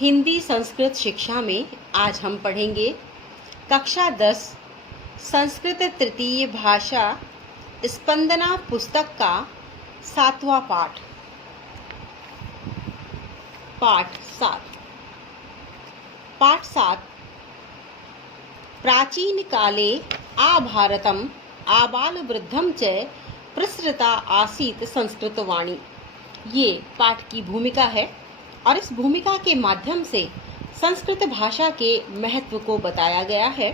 हिंदी संस्कृत शिक्षा में आज हम पढ़ेंगे कक्षा 10 संस्कृत तृतीय भाषा स्पंदना पुस्तक का 7वां पाठ। पाठ 7 प्राचीन काले आभारतम आबाल वृद्धम च प्रसृता आसीत संस्कृतवाणी। ये पाठ की भूमिका है और इस भूमिका के माध्यम से संस्कृत भाषा के महत्व को बताया गया है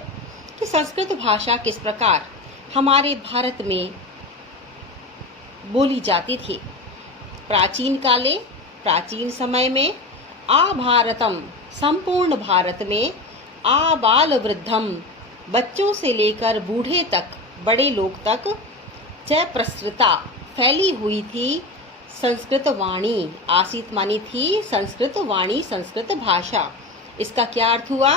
कि संस्कृत भाषा किस प्रकार हमारे भारत में बोली जाती थी। प्राचीन काले, प्राचीन समय में, आभारतम संपूर्ण भारत में, आबाल वृद्धम बच्चों से लेकर बूढ़े तक, बड़े लोग तक, च प्रसृता फैली हुई थी संस्कृत वाणी। आसीत मानी थी संस्कृत वाणी, संस्कृत भाषा। इसका क्या अर्थ हुआ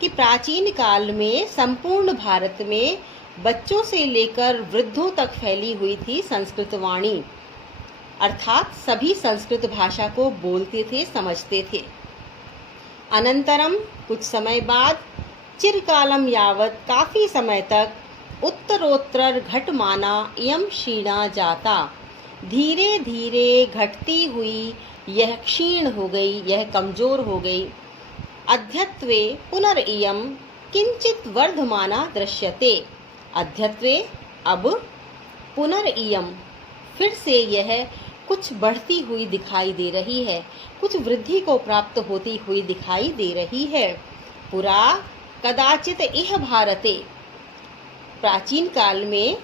कि प्राचीन काल में संपूर्ण भारत में बच्चों से लेकर वृद्धों तक फैली हुई थी संस्कृत वाणी, अर्थात सभी संस्कृत भाषा को बोलते थे, समझते थे। अनंतरम कुछ समय बाद, चिरकालम यावत काफी समय तक, उत्तरोत्तर घटमाना इयम क्षीणा जाता, धीरे धीरे घटती हुई यह क्षीण हो गई, यह कमजोर हो गई। अद्यत्वे पुनरियम किंचित वर्धमाना दृश्यते। अद्यत्वे अब, पुनरियम फिर से यह कुछ बढ़ती हुई दिखाई दे रही है, कुछ वृद्धि को प्राप्त होती हुई दिखाई दे रही है। पुरा कदाचित इह भारते, प्राचीन काल में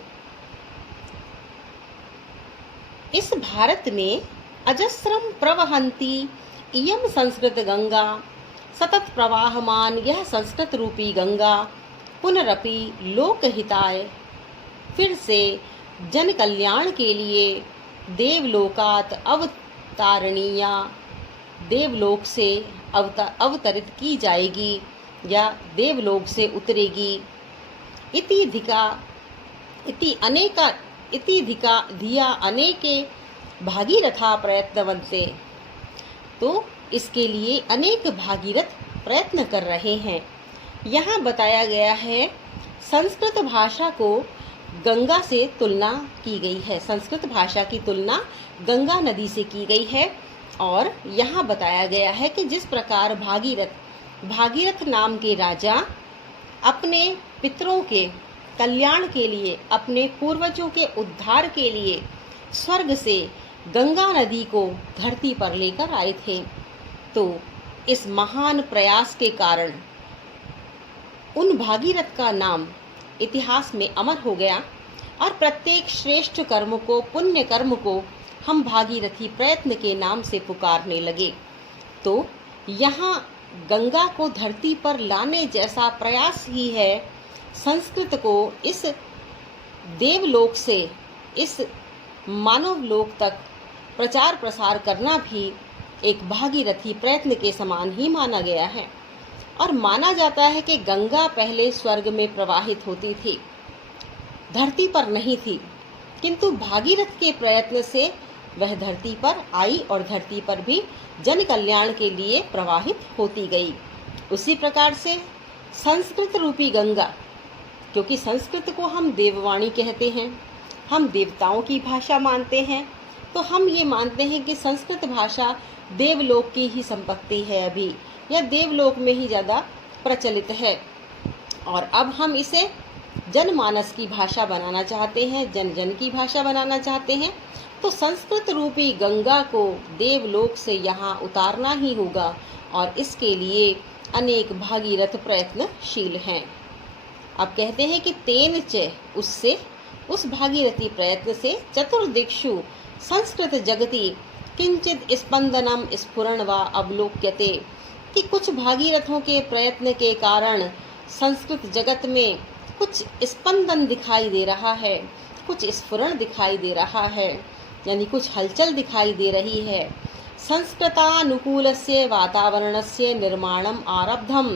इस भारत में, अजस्रम प्रवहंती इयम संस्कृत गंगा, सतत प्रवाहमान यह संस्कृत रूपी गंगा, पुनरपि लोकहिताय फिर से जन कल्याण के लिए, देवलोकात अवतारणीया देवलोक से अवतरित की जाएगी या देवलोक से उतरेगी। इति धिया अनेके भागीरथा प्रयत्नवन्ते। तो इसके लिए अनेक भागीरथ प्रयत्न कर रहे हैं। यहाँ बताया गया है संस्कृत भाषा को गंगा से तुलना की गई है। संस्कृत भाषा की तुलना गंगा नदी से की गई है और यहाँ बताया गया है कि जिस प्रकार भागीरथ नाम के राजा अपने पितरों के कल्याण के लिए, अपने पूर्वजों के उद्धार के लिए स्वर्ग से गंगा नदी को धरती पर लेकर आए थे, तो इस महान प्रयास के कारण उन भागीरथ का नाम इतिहास में अमर हो गया और प्रत्येक श्रेष्ठ कर्म को, पुण्य कर्म को हम भागीरथी प्रयत्न के नाम से पुकारने लगे। तो यहाँ गंगा को धरती पर लाने जैसा प्रयास ही है संस्कृत को इस देवलोक से इस मानव लोक तक प्रचार प्रसार करना भी एक भागीरथी प्रयत्न के समान ही माना गया है। और माना जाता है कि गंगा पहले स्वर्ग में प्रवाहित होती थी, धरती पर नहीं थी, किंतु भागीरथ के प्रयत्न से वह धरती पर आई और धरती पर भी जन कल्याण के लिए प्रवाहित होती गई। उसी प्रकार से संस्कृत रूपी गंगा, क्योंकि संस्कृत को हम देववाणी कहते हैं, हम देवताओं की भाषा मानते हैं, तो हम ये मानते हैं कि संस्कृत भाषा देवलोक की ही संपत्ति है अभी, या देवलोक में ही ज़्यादा प्रचलित है। और अब हम इसे जनमानस की भाषा बनाना चाहते हैं, जन जन की भाषा बनाना चाहते हैं, तो संस्कृत रूपी गंगा को देवलोक से यहाँ उतारना ही होगा और इसके लिए अनेक भागीरथ प्रयत्नशील हैं। अब कहते हैं कि तेन च, उससे, उस भागीरथी प्रयत्न से, चतुर्दिक्षु संस्कृत जगति किंचित स्पंदनम स्फुरण व अवलोक्यते, कि कुछ भागीरथों के प्रयत्न के कारण संस्कृत जगत में कुछ स्पंदन दिखाई दे रहा है, कुछ स्फुरण दिखाई दे रहा है, यानी कुछ हलचल दिखाई दे रही है। संस्कृतानुकूलस्य वातावरणस्य निर्माणम आरब्धम,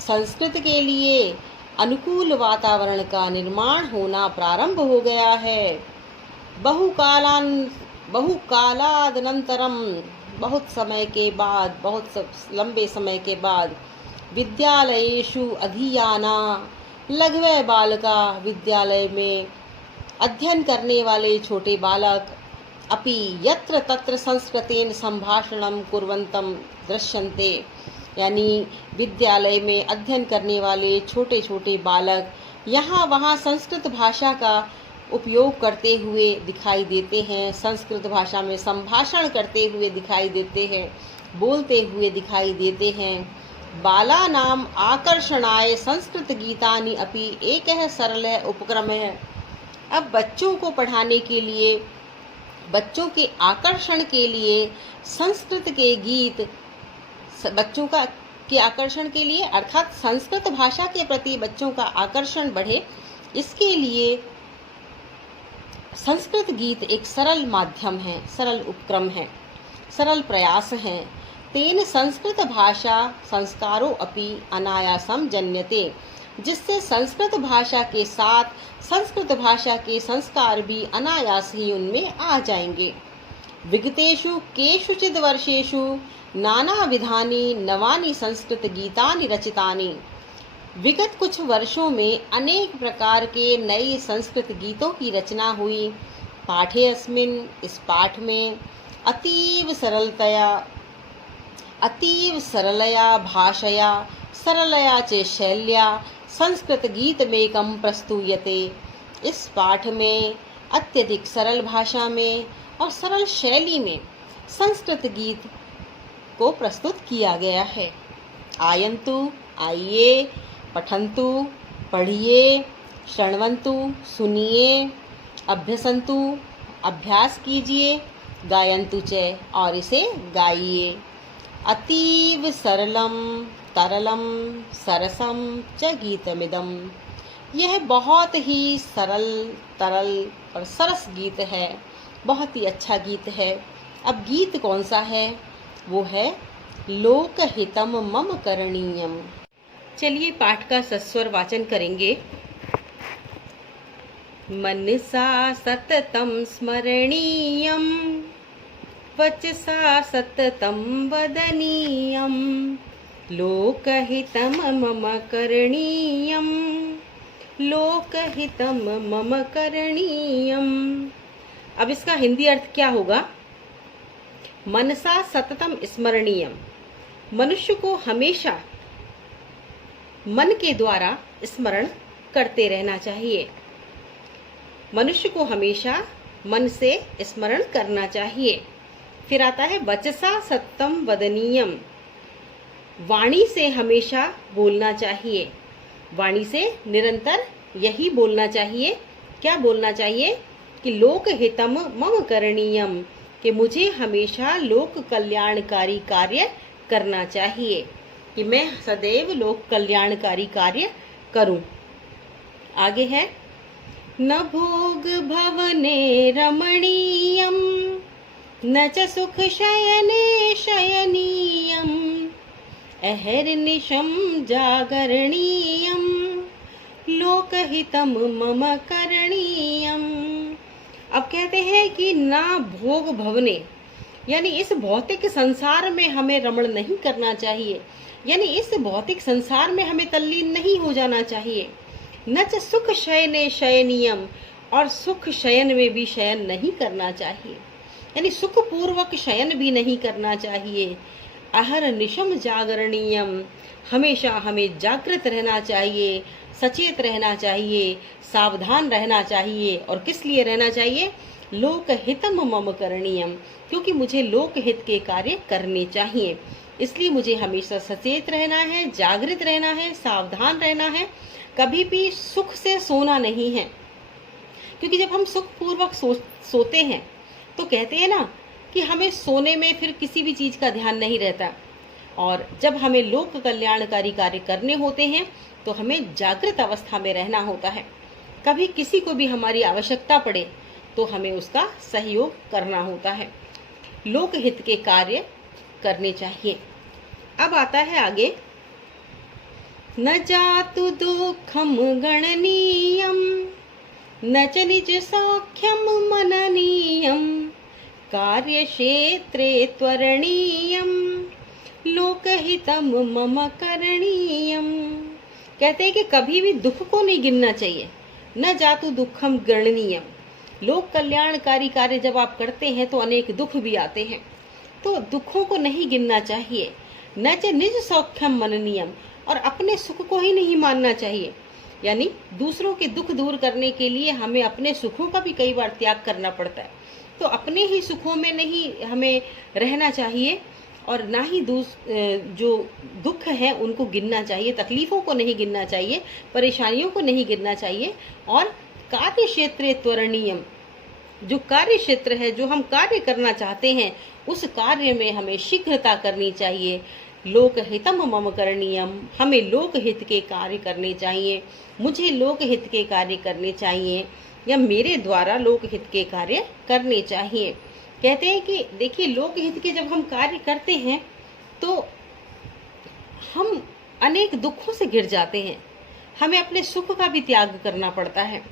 संस्कृत के लिए अनुकूल वातावरण का निर्माण होना प्रारंभ हो गया है। बहुकालादनंतरम बहुत समय के बाद, लंबे समय के बाद, विद्यालयेषु अधीयाना, लघवे बालका, विद्यालय में अध्ययन करने वाले छोटे बालक, अपि यत्र तत्र संस्कृतेन संभाषणं कुर्वन्तं दृश्यन्ते, यानी विद्यालय में अध्ययन करने वाले छोटे छोटे बालक यहाँ वहाँ संस्कृत भाषा का उपयोग करते हुए दिखाई देते हैं, संस्कृत भाषा में संभाषण करते हुए दिखाई देते हैं, बोलते हुए दिखाई देते हैं। बालानाम आकर्षणाय संस्कृत गीतानि अपि एकः सरलः उपक्रमः। अब बच्चों को पढ़ाने के लिए, बच्चों के आकर्षण के लिए संस्कृत के गीत, बच्चों के आकर्षण के लिए अर्थात संस्कृत भाषा के प्रति बच्चों का आकर्षण बढ़े, इसके लिए संस्कृत गीत एक सरल माध्यम है, सरल उपक्रम है, सरल प्रयास है। तेन संस्कृत भाषा संस्कारो अपि अनायासम जन्यते, जिससे संस्कृत भाषा के साथ संस्कृत भाषा के संस्कार भी अनायास ही उनमें आ जाएंगे। विगतेषु केषुचिद् वर्षेषु नानाविधानि नवानि संस्कृत गीतानि रचितानि। विगत कुछ वर्षों में अनेक प्रकार के नए संस्कृत गीतों की रचना हुई। पाठे अस्मिन्, इस पाठ में अतीव सरलया भाषया, सरलया च शैल्या संस्कृत गीतमेकं प्रस्तूयते। इस पाठ में अत्यधिक सरल भाषा में और सरल शैली में संस्कृत गीत को प्रस्तुत किया गया है। आयन्तु, आइए, पठन्तु, पढ़िए, शृण्वन्तु, सुनिए, अभ्यसन्तु, अभ्यास कीजिए, गायन्तु च, और इसे गाइए। अतीव सरलम तरलम सरसम च गीतमिदम। यह बहुत ही सरल, तरल और सरस गीत है, बहुत ही अच्छा गीत है। अब गीत कौन सा है? वो है लोकहितम मम करणीयम। चलिए पाठ का सस्वर वाचन करेंगे। मनसा सततं स्मरणीयं, वचसा सततं वदनीयं, लोकहितं मम करणीयं, लोकहितं मम करणीयं। अब इसका हिंदी अर्थ क्या होगा? मनसा सततम स्मरणीयम, मनुष्य को हमेशा मन के द्वारा स्मरण करते रहना चाहिए। मनुष्य को हमेशा मन से स्मरण करना चाहिए। फिर आता है वचसा सत्यम वदनीयम, वाणी से हमेशा बोलना चाहिए। वाणी से निरंतर यही बोलना चाहिए। क्या बोलना चाहिए? कि लोक हितम मम करणीयम, कि मुझे हमेशा लोक कल्याणकारी कार्य करना चाहिए, कि मैं सदैव लोक कल्याणकारी कार्य करूं। आगे है न भोग भवने रमणीयम, न च सुख शयने शयनीयम, अहर्निशम जागरणीयम, लोकहितम मम करणीयम। अब कहते हैं कि ना भोग भवने, यानी इस भौतिक संसार में हमें रमण नहीं करना चाहिए, यानी इस भौतिक संसार में हमें तल्लीन नहीं हो जाना चाहिए। न च सुख शयने शयनीयम, और सुख शयन में भी शयन नहीं करना चाहिए, यानी सुख पूर्वक शयन भी नहीं करना चाहिए। अहर्निशम जागरणीयम, हमेशा हमें जागृत रहना चाहिए, सचेत रहना चाहिए, सावधान रहना चाहिए। और किस लिए रहना चाहिए? लोकहितम मम करणीयम, क्योंकि मुझे लोकहित के कार्य करने चाहिए, इसलिए मुझे हमेशा सचेत रहना है, जागृत रहना है, सावधान रहना है। कभी भी सुख से सोना नहीं है, क्योंकि जब हम सुख पूर्वक सोते हैं तो कहते हैं ना कि हमें सोने में फिर किसी भी चीज़ का ध्यान नहीं रहता, और जब हमें लोक कल्याणकारी कार्य करने होते हैं तो हमें जागृत अवस्था में रहना होता है। कभी किसी को भी हमारी आवश्यकता पड़े तो हमें उसका सहयोग करना होता है, लोकहित के कार्य करने चाहिए। अब आता है आगे, न जातु दुःखम गणनीयम, न च निज सौख्यम मननीयम, कार्यक्षेत्रे त्वरणीयम् लोकहितम मम करणीयम। कहते हैं कि कभी भी दुख को नहीं गिनना चाहिए, न जातु दुखम गणनीयम। लोक कल्याणकारी कार्य जब आप करते हैं तो अनेक दुख भी आते हैं, तो दुखों को नहीं गिनना चाहिए। न च निज सौख्यम मननीयम, और अपने सुख को ही नहीं मानना चाहिए। यानी दूसरों के दुख दूर करने के लिए हमें अपने सुखों का भी कई बार त्याग करना पड़ता है, तो अपने ही सुखों में नहीं हमें रहना चाहिए, और ना ही जो दुख है उनको गिनना चाहिए, तकलीफों को नहीं गिनना चाहिए, परेशानियों को नहीं गिनना चाहिए। और कार्य क्षेत्र त्वरणीयम, जो कार्य क्षेत्र है, जो हम कार्य करना चाहते हैं, उस कार्य में हमें शीघ्रता करनी चाहिए। लोकहितम मम करणीयम, हमें लोकहित के कार्य करने चाहिए, मुझे लोकहित के कार्य करने चाहिए, या मेरे द्वारा लोकहित के कार्य करने चाहिए। कहते हैं कि देखिए, लोकहित के जब हम कार्य करते हैं तो हम अनेक दुखों से घिर जाते हैं, हमें अपने सुख का भी त्याग करना पड़ता है।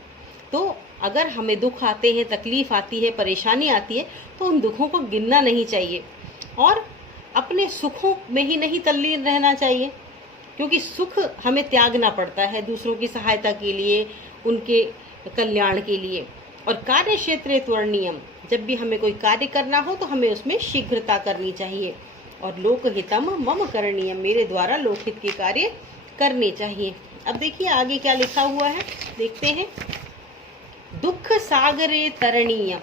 तो अगर हमें दुख आते हैं, तकलीफ आती है, परेशानी आती है, तो उन दुखों को गिनना नहीं चाहिए और अपने सुखों में ही नहीं तल्लीन रहना चाहिए, क्योंकि सुख हमें त्यागना पड़ता है दूसरों की सहायता के लिए, उनके कल्याण के लिए। और कार्य क्षेत्र त्वरणीयम, जब भी हमें कोई कार्य करना हो तो हमें उसमें शीघ्रता करनी चाहिए। और लोकहितम मम करणीयम, मेरे द्वारा लोकहित के कार्य करने चाहिए। अब देखिए आगे क्या लिखा हुआ है, देखते हैं। दुख सागरे तरणीयम,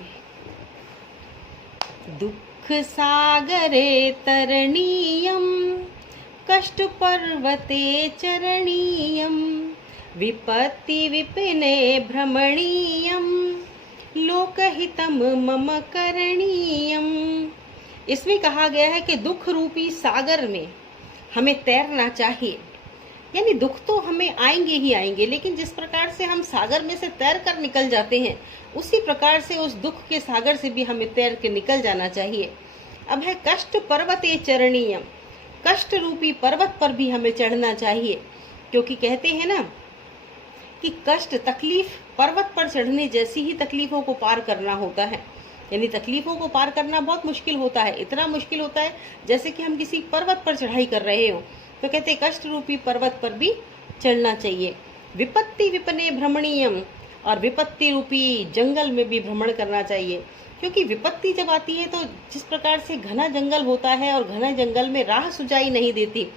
दुख सागरे तरणीयम, कष्ट पर्वते चरणीयम, विपत्ति विपिने भ्रमणीयम, लोकहितम मम करणीयम। इसमें कहा गया है कि दुख रूपी सागर में हमें तैरना चाहिए। यानी दुख तो हमें आएंगे ही आएंगे, लेकिन जिस प्रकार से हम सागर में से तैर कर निकल जाते हैं, उसी प्रकार से उस दुख के सागर से भी हमें तैर के निकल जाना चाहिए। अब है कष्ट पर्वते चरणीयम, कष्ट रूपी पर्वत पर भी हमें चढ़ना चाहिए, क्योंकि कहते हैं ना कि कष्ट, तकलीफ पर्वत पर चढ़ने जैसी ही तकलीफों को पार करना होता है। यानी तकलीफों को पार करना बहुत मुश्किल होता है, इतना मुश्किल होता है जैसे कि हम किसी पर्वत पर चढ़ाई कर रहे हो। तो कहते हैं कष्ट रूपी पर्वत पर भी चढ़ना चाहिए। विपत्ति विपने भ्रमणीयम, और विपत्ति रूपी जंगल में भी भ्रमण करना चाहिए, क्योंकि विपत्ति जब आती है तो जिस प्रकार से घना जंगल होता है और घने जंगल में राह सुझाई नहीं देती,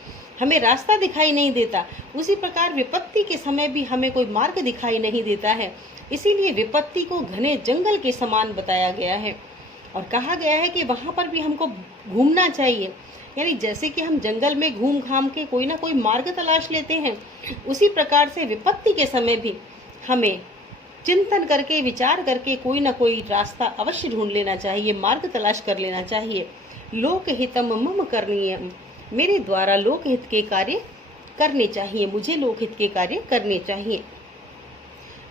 हमें रास्ता दिखाई नहीं देता, उसी प्रकार विपत्ति के समय भी हमें कोई मार्ग दिखाई नहीं देता है। इसीलिए विपत्ति को घने जंगल के समान बताया गया है और कहा गया है कि वहाँ पर भी हमको घूमना चाहिए। यानी जैसे कि हम जंगल में घूम घाम के कोई ना कोई मार्ग तलाश लेते हैं, उसी प्रकार से विपत्ति के समय भी हमें चिंतन करके, विचार करके कोई ना कोई रास्ता अवश्य ढूंढ लेना चाहिए, मार्ग तलाश कर लेना चाहिए। लोकहितम मम करणीयम, मेरे द्वारा लोकहित के कार्य करने चाहिए, मुझे लोकहित के कार्य करने चाहिए।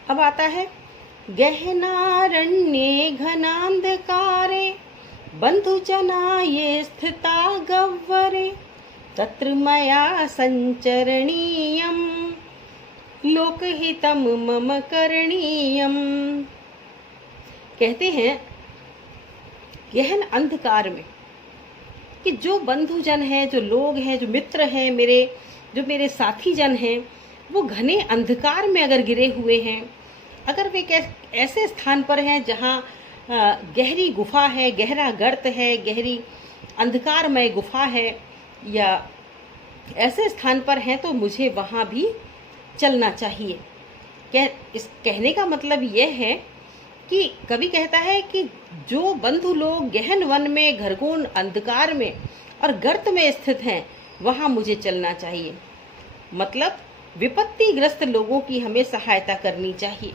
अब आता है गहनारण्ये घनांधकारे, बंधुजनाये स्थिता गह्वरे, तत्र मया संचरणीयम, लोकहितम मम करणीयम। कहते हैं गहन अंधकार में कि जो बंधुजन है, जो लोग हैं, जो मित्र हैं, जो मेरे साथी जन हैं, वो घने अंधकार में अगर गिरे हुए हैं, अगर वे ऐसे स्थान पर हैं जहाँ गहरी गुफा है, गहरा गर्त है, गहरी अंधकारमय गुफा है, या ऐसे स्थान पर हैं, तो मुझे वहाँ भी चलना चाहिए। इस कहने का मतलब यह है कि कवि कहता है कि जो बंधु लोग गहन वन में, घरगोन अंधकार में और गर्त में स्थित हैं, वहाँ मुझे चलना चाहिए। मतलब विपत्तिग्रस्त लोगों की हमें सहायता करनी चाहिए,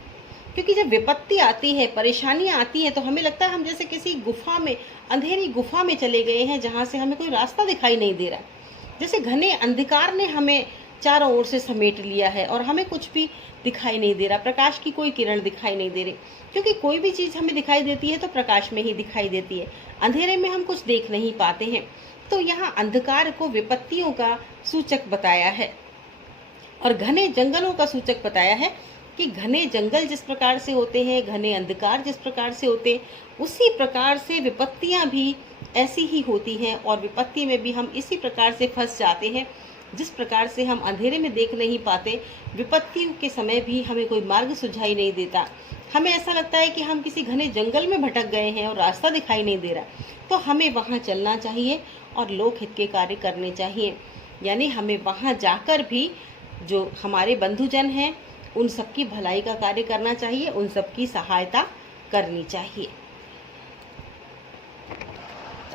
क्योंकि जब विपत्ति आती है, परेशानियाँ आती हैं, तो हमें लगता है हम जैसे किसी गुफा में, अंधेरी गुफा में चले गए हैं, जहाँ से हमें कोई रास्ता दिखाई नहीं दे रहा। जैसे घने अंधकार ने हमें चारों ओर से समेट लिया है और हमें कुछ भी दिखाई नहीं दे रहा, प्रकाश की कोई किरण दिखाई नहीं दे रही, क्योंकि कोई भी चीज़ हमें दिखाई देती है तो प्रकाश में ही दिखाई देती है, अंधेरे में हम कुछ देख नहीं पाते हैं। तो यहाँ अंधकार को विपत्तियों का सूचक बताया है और घने जंगलों का सूचक बताया है, कि घने जंगल जिस प्रकार से होते हैं, घने अंधकार जिस प्रकार से होते हैं, उसी प्रकार से विपत्तियां भी ऐसी ही होती हैं और विपत्ति में भी हम इसी प्रकार से फंस जाते हैं। जिस प्रकार से हम अंधेरे में देख नहीं पाते, विपत्तियों के समय भी हमें कोई मार्ग सुझाई नहीं देता। हमें ऐसा लगता है कि हम किसी घने जंगल में भटक गए हैं और रास्ता दिखाई नहीं दे रहा, तो हमें वहाँ चलना चाहिए और लोकहित के कार्य करने चाहिए। यानी हमें वहाँ जाकर भी जो हमारे बंधुजन हैं उन सबकी भलाई का कार्य करना चाहिए, उन सबकी सहायता करनी चाहिए।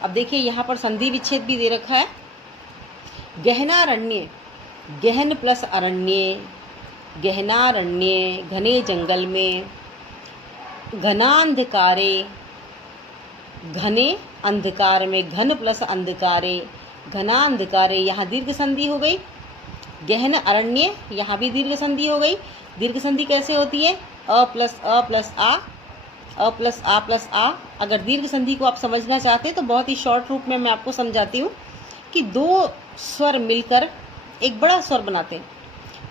अब देखिए यहाँ पर संधि विच्छेद भी दे रखा है। गहनारण्य, गहन प्लस अरण्य, गहनारण्य घने जंगल में, घनांधकारे, घने अंधकार में, घन प्लस अंधकारे, घनांधकारे, यहाँ दीर्घ संधि हो गई। गहन अरण्य, यहाँ भी दीर्घ संधि हो गई। दीर्घ संधि कैसे होती है? अ प्लस आ, अ प्लस आ। अगर दीर्घ संधि को आप समझना चाहते हैं तो बहुत ही शॉर्ट रूप में मैं आपको समझाती हूँ कि दो स्वर मिलकर एक बड़ा स्वर बनाते हैं,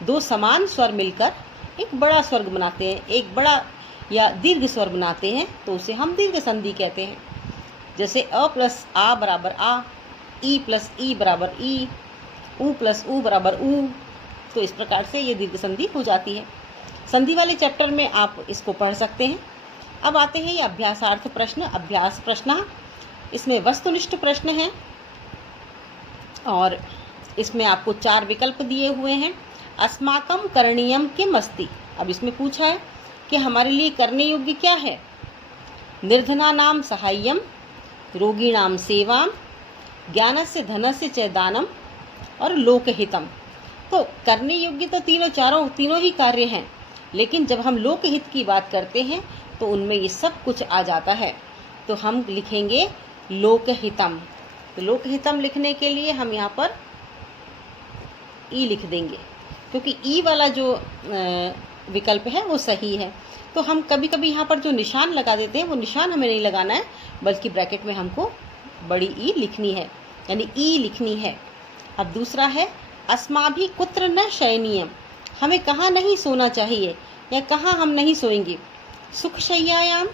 दो समान स्वर मिलकर एक बड़ा स्वर बनाते हैं, एक बड़ा या दीर्घ स्वर बनाते हैं, तो उसे हम दीर्घ संधि कहते हैं। जैसे अ प्लस आ बराबर आ, ई प्लस ई बराबर ई, ऊ प्लस ऊ बराबर ऊ। तो इस प्रकार से ये दीर्घ संधि हो जाती है। संधि वाले चैप्टर में आप इसको पढ़ सकते हैं। अब आते हैं ये अभ्यासार्थ प्रश्न, अभ्यास प्रश्न। इसमें वस्तुनिष्ठ प्रश्न हैं और इसमें आपको 4 विकल्प दिए हुए हैं। अस्माकं करणीयम किम अस्ति। अब इसमें पूछा है कि हमारे लिए करने योग्य क्या है। निर्धनानां सहाय्यम, रोगिणां सेवाम, ज्ञानस्य धनस्य च दानम और लोकहितम। तो करने योग्य तो तीनों ही कार्य हैं, लेकिन जब हम लोकहित की बात करते हैं तो उनमें ये सब कुछ आ जाता है। तो हम लिखेंगे लोकहितम। तो लोकहितम लिखने के लिए हम यहाँ पर ई लिख देंगे, क्योंकि ई वाला जो विकल्प है वो सही है। तो हम कभी कभी यहाँ पर जो निशान लगा देते हैं वो निशान हमें नहीं लगाना है, बल्कि ब्रैकेट में हमको बड़ी ई लिखनी है, यानी ई लिखनी है। अब दूसरा है अस्माभि कुत्र न शयनीयम। हमें कहाँ नहीं सोना चाहिए या कहाँ हम नहीं सोएंगे। सुखशय्यायाम,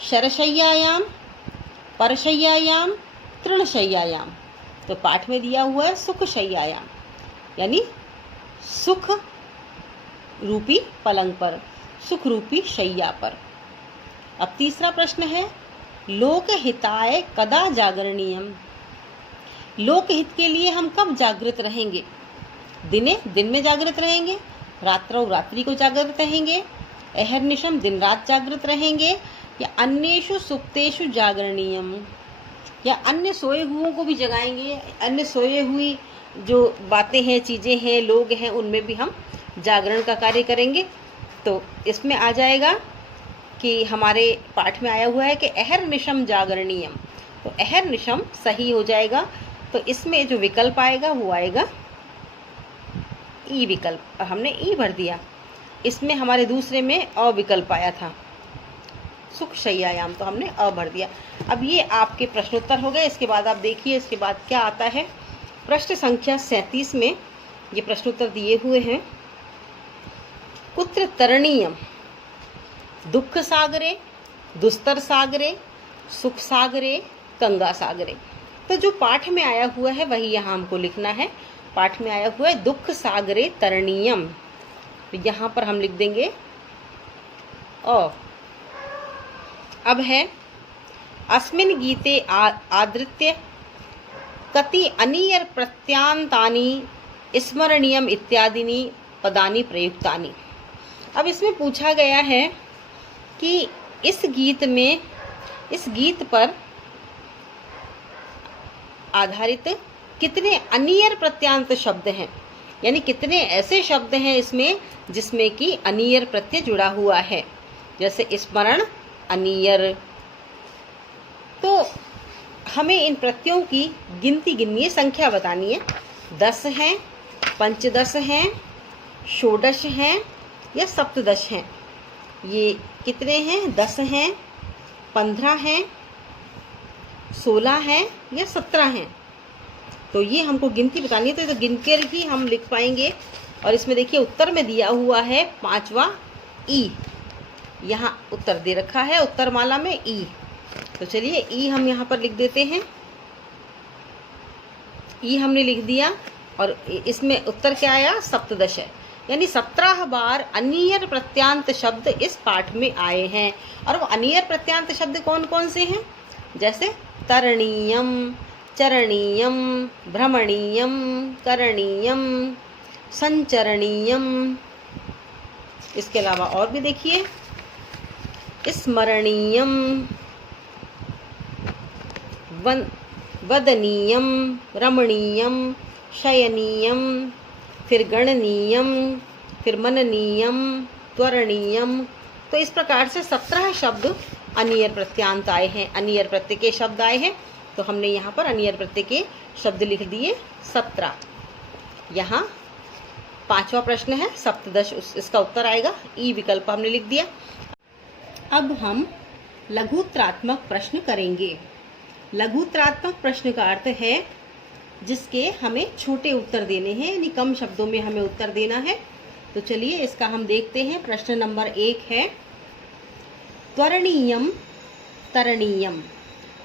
शरशय्यायाम, परशय्यायाम, तृणशय्यायाम। तो पाठ में दिया हुआ है सुखशय्यायाम, यानी सुख रूपी पलंग पर, सुख रूपी शैया पर। अब तीसरा प्रश्न है लोकहिताय कदा जागरणीयम। लोकहित के लिए हम कब जागृत रहेंगे। दिन में जागृत रहेंगे, रात्रौ रात्रि को जागृत रहेंगे, अहर्निशम दिन रात जागृत रहेंगे, या अन्येषु सुप्तेषु जागरणीयम, या अन्य सोए हुओं को भी जगाएंगे। अन्य सोए हुई जो बातें हैं, चीज़ें हैं, लोग हैं, उनमें भी हम जागरण का कार्य करेंगे। तो इसमें आ जाएगा कि हमारे पाठ में आया हुआ है कि अहर्निशम जागरणीयम, तो अहर्निशम सही हो जाएगा। तो इसमें जो विकल्प आएगा वो आएगा ई विकल्प। हमने ई भर दिया। इसमें हमारे दूसरे में अ विकल्प आया था सुखशय्यायाम, तो हमने अ भर दिया। अब ये आपके प्रश्नोत्तर हो गए। इसके बाद आप देखिए इसके बाद क्या आता है। प्रश्न संख्या 37 में ये प्रश्नोत्तर दिए हुए हैं। कुत्र तरणीयम, दुख सागरे, दुस्तर सागरे, सुख सागरे, गंगा सागरे। तो जो पाठ में आया हुआ है वही यहाँ हमको लिखना है। पाठ में आया हुआ है दुख सागरे तरणीयम, तो यहाँ पर हम लिख देंगे अ। अब है अस्मिन् गीते आदृत्य कति अनीयर प्रत्यांतानि स्मरणीयम इत्यादिनी पदानि प्रयुक्तानि। अब इसमें पूछा गया है कि इस गीत पर आधारित कितने अनीयर प्रत्यांत शब्द हैं, यानी कितने ऐसे शब्द हैं इसमें जिसमें कि अनीयर प्रत्यय जुड़ा हुआ है। जैसे स्मरण, अनीयर। तो हमें इन प्रत्ययों की गिनती गिननी है, संख्या बतानी है। 10 हैं, पंचदश हैं, षोडश हैं या सप्तदश हैं। ये कितने हैं? 10 हैं, 15 हैं, 16 हैं या 17 हैं। तो ये हमको गिनती बतानी है, तो गिनकर ही हम लिख पाएंगे। और इसमें देखिए उत्तर में दिया हुआ है 5वां ई, यहाँ उत्तर दे रखा है उत्तर माला में ई। तो चलिए ई हम यहाँ पर लिख देते हैं। ई हमने लिख दिया और इसमें उत्तर क्या आया? सप्तदश है, यानी 17 बार अनियर प्रत्यांत शब्द इस पाठ में आए हैं। और वो अनियर प्रत्यांत शब्द कौन कौन से हैं? जैसे तरणीयम, चरणीयम, भ्रमणीयम, करणीयम, संचरणीयम। इसके अलावा और भी देखिए, स्मरणीयम, वदनीयम, रमणीयम, शयनीयम, फिर गणनीयम, फिर मननीयम, त्वरणीयम। तो इस प्रकार से 17 शब्द अनियर प्रत्यांत आए हैं, अनियर प्रत्यय के शब्द आए हैं। तो हमने यहाँ पर अनियर प्रत्यय के शब्द लिख दिए 17। यहाँ 5वां प्रश्न है सप्तदश, इसका उत्तर आएगा ई विकल्प हमने लिख दिया। अब हम लघुत्तरात्मक प्रश्न करेंगे। लघुत्तरात्मक प्रश्न का अर्थ है जिसके हमें छोटे उत्तर देने हैं, यानी कम शब्दों में हमें उत्तर देना है। तो चलिए इसका हम देखते हैं। प्रश्न नंबर 1 है, त्वरणीयम, तरणीयम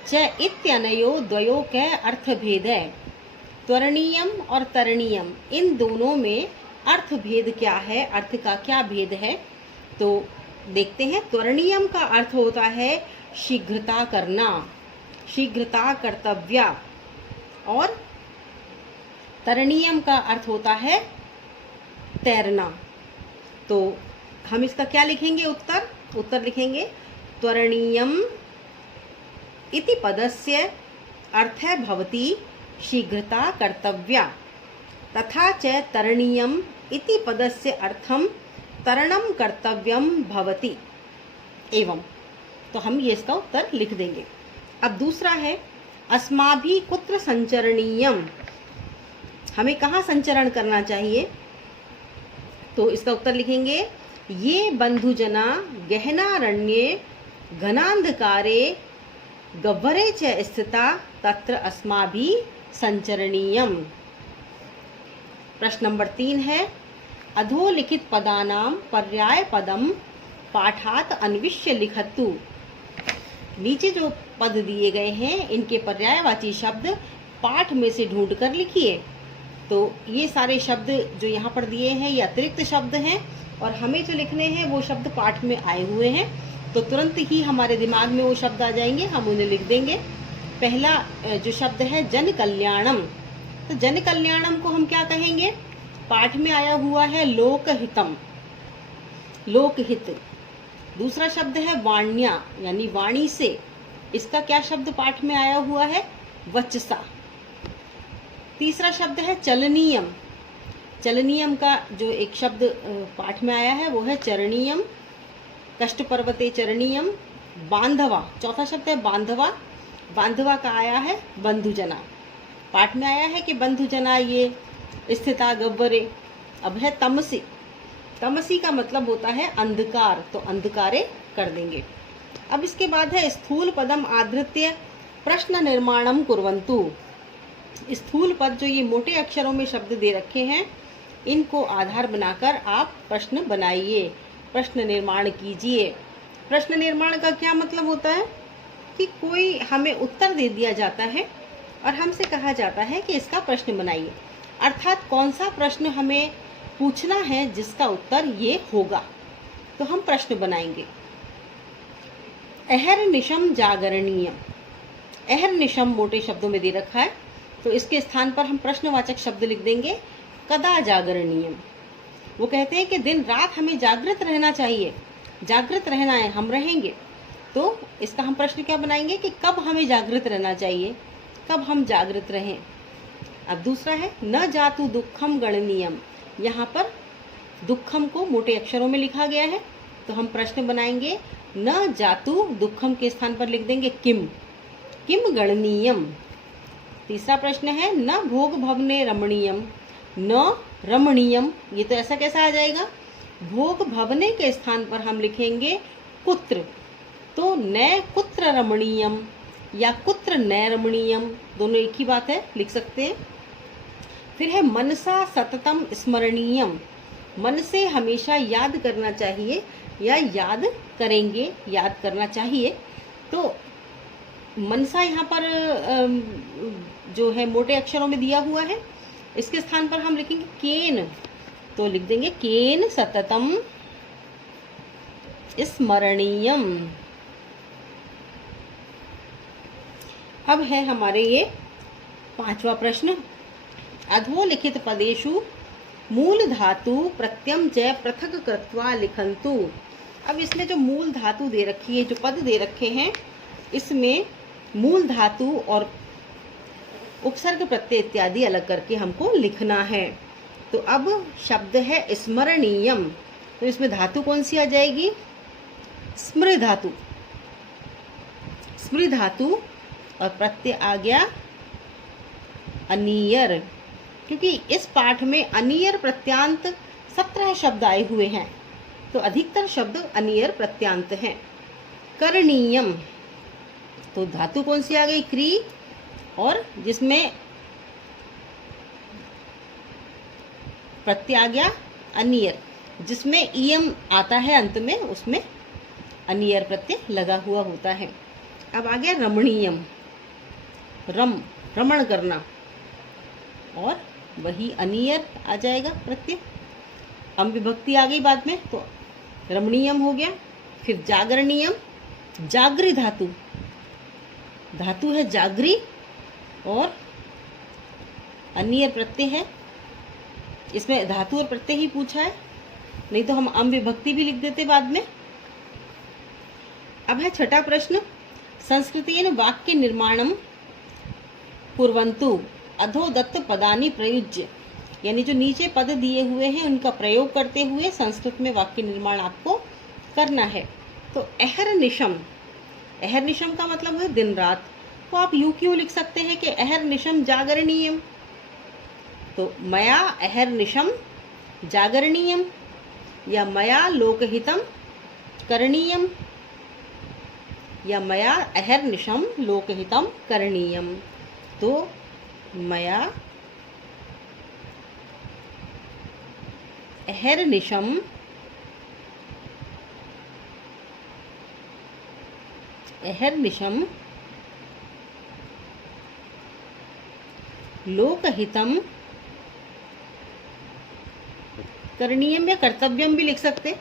च इत्यनयो द्वयो के अर्थभेद है। त्वरणीयम और तरणीयम, इन दोनों में अर्थभेद क्या है, अर्थ का क्या भेद है? तो देखते हैं। त्वरणीयम का अर्थ होता है शीघ्रता करना, शीघ्रता कर्तव्य, और तरणीयम का अर्थ होता है तैरना। तो हम इसका क्या लिखेंगे? उत्तर लिखेंगे त्वरणीयम इति पदस्य अर्थः भवति शीघ्रता कर्तव्या, तथा च तरणीयम इति पदस्य अर्थम तरणम कर्तव्यम भवति एवं। तो हम ये इसका उत्तर लिख देंगे। अब दूसरा है, अस्माभि कुत्र संचरणीयम, हमें कहाँ संचरण करना चाहिए? तो इसका उत्तर लिखेंगे, ये बंधुजना गहनारण्ये घनांधकारे गह्वरे च स्थिता तत्र अस्माभिः संचरणीयम। प्रश्न नंबर 3 है, अधोलिखित पदानां पर्याय पदम पाठात अन्विष्य लिखतु। नीचे जो पद दिए गए हैं इनके पर्यायवाची शब्द पाठ में से ढूंढ कर लिखिए। तो ये सारे शब्द जो यहाँ पर दिए हैं ये अतिरिक्त शब्द हैं, और हमें जो लिखने हैं वो शब्द पाठ में आए हुए हैं। तो तुरंत ही हमारे दिमाग में वो शब्द आ जाएंगे, हम उन्हें लिख देंगे। पहला जो शब्द है जन कल्याणम, तो जन कल्याणम को हम क्या कहेंगे? पाठ में आया हुआ है लोकहितम, लोकहित। दूसरा शब्द है वाण्या, यानी वाणी से, इसका क्या शब्द पाठ में आया हुआ है? वचसा। तीसरा शब्द है चलनीयम, चलनीयम का जो एक शब्द पाठ में आया है वो है चरणीयम, कष्ट पर्वते चरणीयम। बांधवा, चौथा शब्द है बांधवा, बांधवा का आया है बंधुजना, पाठ में आया है कि बंधुजना ये स्थिता गह्वरे। अब है तमसी, तमसी का मतलब होता है अंधकार, तो अंधकारे कर देंगे। अब इसके बाद है स्थूल पदम आधृत्य प्रश्न निर्माणम कुर्वन्तु। स्थूल पद जो ये मोटे अक्षरों में शब्द दे रखे हैं इनको आधार बनाकर आप प्रश्न बनाइए, प्रश्न निर्माण कीजिए। प्रश्न निर्माण का क्या मतलब होता है कि कोई हमें उत्तर दे दिया जाता है और हमसे कहा जाता है कि इसका प्रश्न बनाइए, अर्थात कौन सा प्रश्न हमें पूछना है जिसका उत्तर ये होगा, तो हम प्रश्न बनाएंगे। अहर्निशम जागरणीयम, अहर्निशम मोटे शब्दों में दे रखा है, तो इसके स्थान पर हम प्रश्नवाचक शब्द लिख देंगे कदा जागरणीयम। वो कहते हैं कि दिन रात हमें जागृत रहना चाहिए, जागृत रहना है, हम रहेंगे। तो इसका हम प्रश्न क्या बनाएंगे कि कब हमें जागृत रहना चाहिए, कब हम जागृत रहें। अब दूसरा है न जातु दुखम गणनीयम, यहाँ पर दुखम को मोटे अक्षरों में लिखा गया है, तो हम प्रश्न बनाएंगे न जातु, दुखम के स्थान पर लिख देंगे किम, किम गणनीयम। तीसरा प्रश्न है न भोग भवने रमणीयम, न रमणीयम, ये तो ऐसा कैसा आ जाएगा? भोग भवने के स्थान पर हम लिखेंगे कुत्र, तो न कुत्र रमणीयम या कुत्र न रमणीयम, दोनों एक ही बात है, लिख सकते हैं। फिर है मनसा सततम स्मरणीयम, मन से हमेशा याद करना चाहिए या याद करेंगे, याद करना चाहिए। तो मनसा यहाँ पर जो है मोटे अक्षरों में दिया हुआ है, इसके स्थान पर हम लिखेंगे केन, तो लिख देंगे केन सततम स्मरणीयम। अब है हमारे ये 5वां प्रश्न, अधोलिखित पदेषु मूल धातु प्रत्यम च पृथक कृत्वा लिखन्तु। अब इसमें जो मूल धातु दे रखी है, जो पद दे रखे हैं, इसमें मूल धातु और उपसर्ग प्रत्यय इत्यादि अलग करके हमको लिखना है। तो अब शब्द है स्मरणीयम, तो इसमें धातु कौन सी आ जाएगी? स्मृ धातु, स्मृ धातु, और प्रत्यय आ गया अनियर, क्योंकि इस पाठ में अनियर प्रत्यांत 17 शब्द आए हुए हैं, तो अधिकतर शब्द अनियर प्रत्यांत हैं। करणीयम, तो धातु कौन सी आ गई? क्री, और जिसमें प्रत्यय आ गया अनियर, जिसमें ईयम आता है अंत में, उसमें अनियर प्रत्यय लगा हुआ होता है। अब आ गया रमणीयम, रम, रमण करना, और वही अनियर आ जाएगा प्रत्यय। अम विभक्ति आ गई बाद में, तो रमणीयम हो गया। फिर जागरणीयम, जागरी धातु, धातु है जागरी और अनियर प्रत्यय है। इसमें धातु और प्रत्यय ही पूछा है, नहीं तो हम अम विभक्ति भी लिख देते बाद में। अब है 6ठा प्रश्न, संस्कृतेन वाक्य निर्माणम कुर्वन्तु अधोदत्त पदानि प्रयुज्य, यानी जो नीचे पद दिए हुए हैं उनका प्रयोग करते हुए संस्कृत में वाक्य निर्माण आपको करना है। तो अहर्निशम, अहर्निशम का मतलब है दिन रात, तो आप यूं क्यों लिख सकते हैं कि अहर्निशम जागरणीयम, तो मया अहर्निशम जागरणीयम, या मया लोकहितम करणीयम, या मया अहर्निशम लोकहितम करणीयम। तो मया अहर्निशम अहर्निशम लोकहितम करणीयम, या कर्तव्यम भी लिख सकते।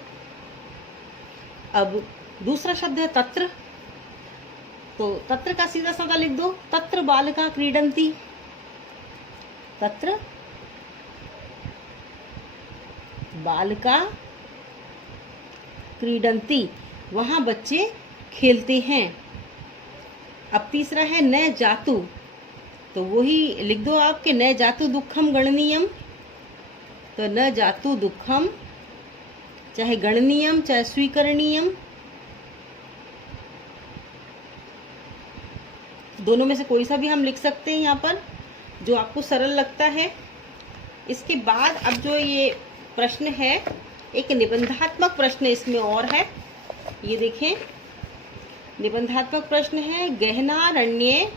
अब दूसरा शब्द है तत्र, तो तत्र का सीधा साधा लिख दो, तत्र बालिका क्रीडन्ति, तत्र बालिका क्रीडन्ति, वहां बच्चे खेलते हैं। अब तीसरा है न जातु, तो वही लिख दो आपके न जातु दुखम गणनीयम, तो न जातु दुखम, चाहे गणनीयम चाहे स्वीकरणीयम, दोनों में से कोई सा भी हम लिख सकते हैं यहाँ पर, जो आपको सरल लगता है। इसके बाद अब जो ये प्रश्न है, एक निबंधात्मक प्रश्न इसमें और है, ये देखें, निबंधात्मक प्रश्न है, गहनारण्ये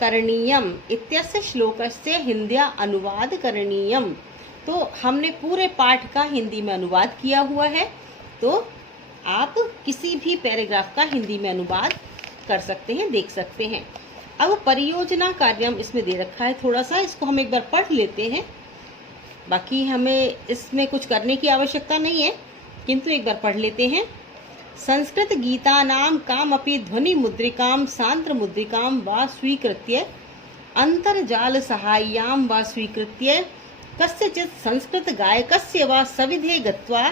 करणीयम इत्यस्य श्लोकस्य हिंद्या अनुवाद करणीयम। तो हमने पूरे पाठ का हिंदी में अनुवाद किया हुआ है, तो आप किसी भी पैराग्राफ का हिंदी में अनुवाद कर सकते हैं, देख सकते हैं। अब परियोजना कार्यम इसमें दे रखा है थोड़ा सा, इसको हम एक बार पढ़ लेते हैं, बाकी हमें इसमें कुछ करने की आवश्यकता नहीं है, किंतु एक बार पढ़ लेते हैं। संस्कृत गीतानां कामपि ध्वनि मुद्रिकां सांत्र मुद्रिकां वा स्वीकृत्य अंतर्जाल सहाय्यां वा स्वीकृत्य कस्यचित् संस्कृत गायकस्य वा सविधे गत्वा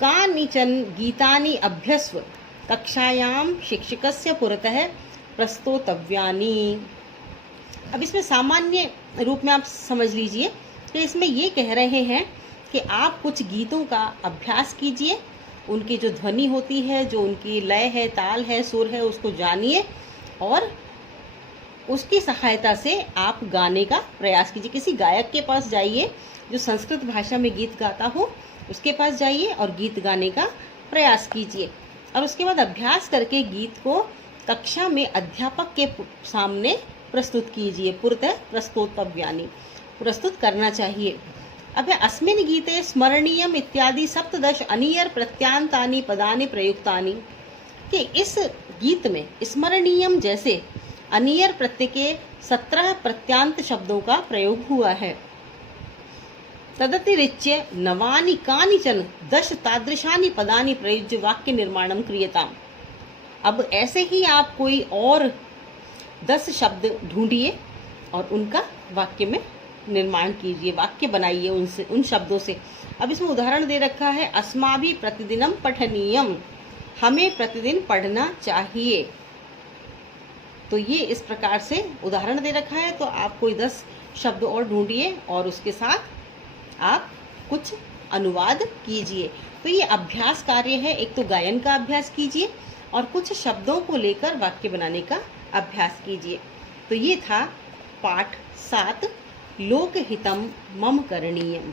कानिचन गीतानि अभ्यस्व कक्षायां शिक्षकस्य पुरतः प्रस्तोतव्यानि। अब इसमें सामान्य रूप में आप समझ लीजिए कि इसमें ये कह रहे हैं कि आप कुछ गीतों का अभ्यास कीजिए, उनकी जो ध्वनि होती है, जो उनकी लय है, ताल है, सुर है, उसको जानिए और उसकी सहायता से आप गाने का प्रयास कीजिए। किसी गायक के पास जाइए जो संस्कृत भाषा में गीत गाता हो, उसके पास जाइए और गीत गाने का प्रयास कीजिए, और उसके बाद अभ्यास करके गीत को कक्षा में अध्यापक के सामने प्रस्तुत कीजिए। पुरतः प्रस्तोतव्यानि, प्रस्तुत करना चाहिए। अब है अस्मिन् गीते स्मरणीयम इत्यादि सप्तदश अनियर प्रत्यांतानि पदानि प्रयुक्तानि, कि इस गीत में स्मरणीयम जैसे अनियर प्रत्यय के 17 प्रत्यांत शब्दों का प्रयोग हुआ है। तदतिरिच्य नवानि कानिचन 10 तादृशानि पदानि प्रयुज्य वाक्य निर्माणं क्रियताम्। अब ऐसे ही आप कोई और 10 शब्द ढूंढिए और उनका वाक्य में निर्माण कीजिए, वाक्य बनाइए उनसे, उन शब्दों से। अब इसमें उदाहरण दे रखा है, अस्माभिः प्रतिदिनं पठनीयम, हमें प्रतिदिन पढ़ना चाहिए। तो ये इस प्रकार से उदाहरण दे रखा है। तो आप कोई 10 शब्द और ढूंढिए और उसके साथ आप कुछ अनुवाद कीजिए। तो ये अभ्यास कार्य है। एक तो गायन का अभ्यास कीजिए और कुछ शब्दों को लेकर वाक्य बनाने का अभ्यास कीजिए। तो ये था पाठ 7, लोकहितं मम करणीयम्।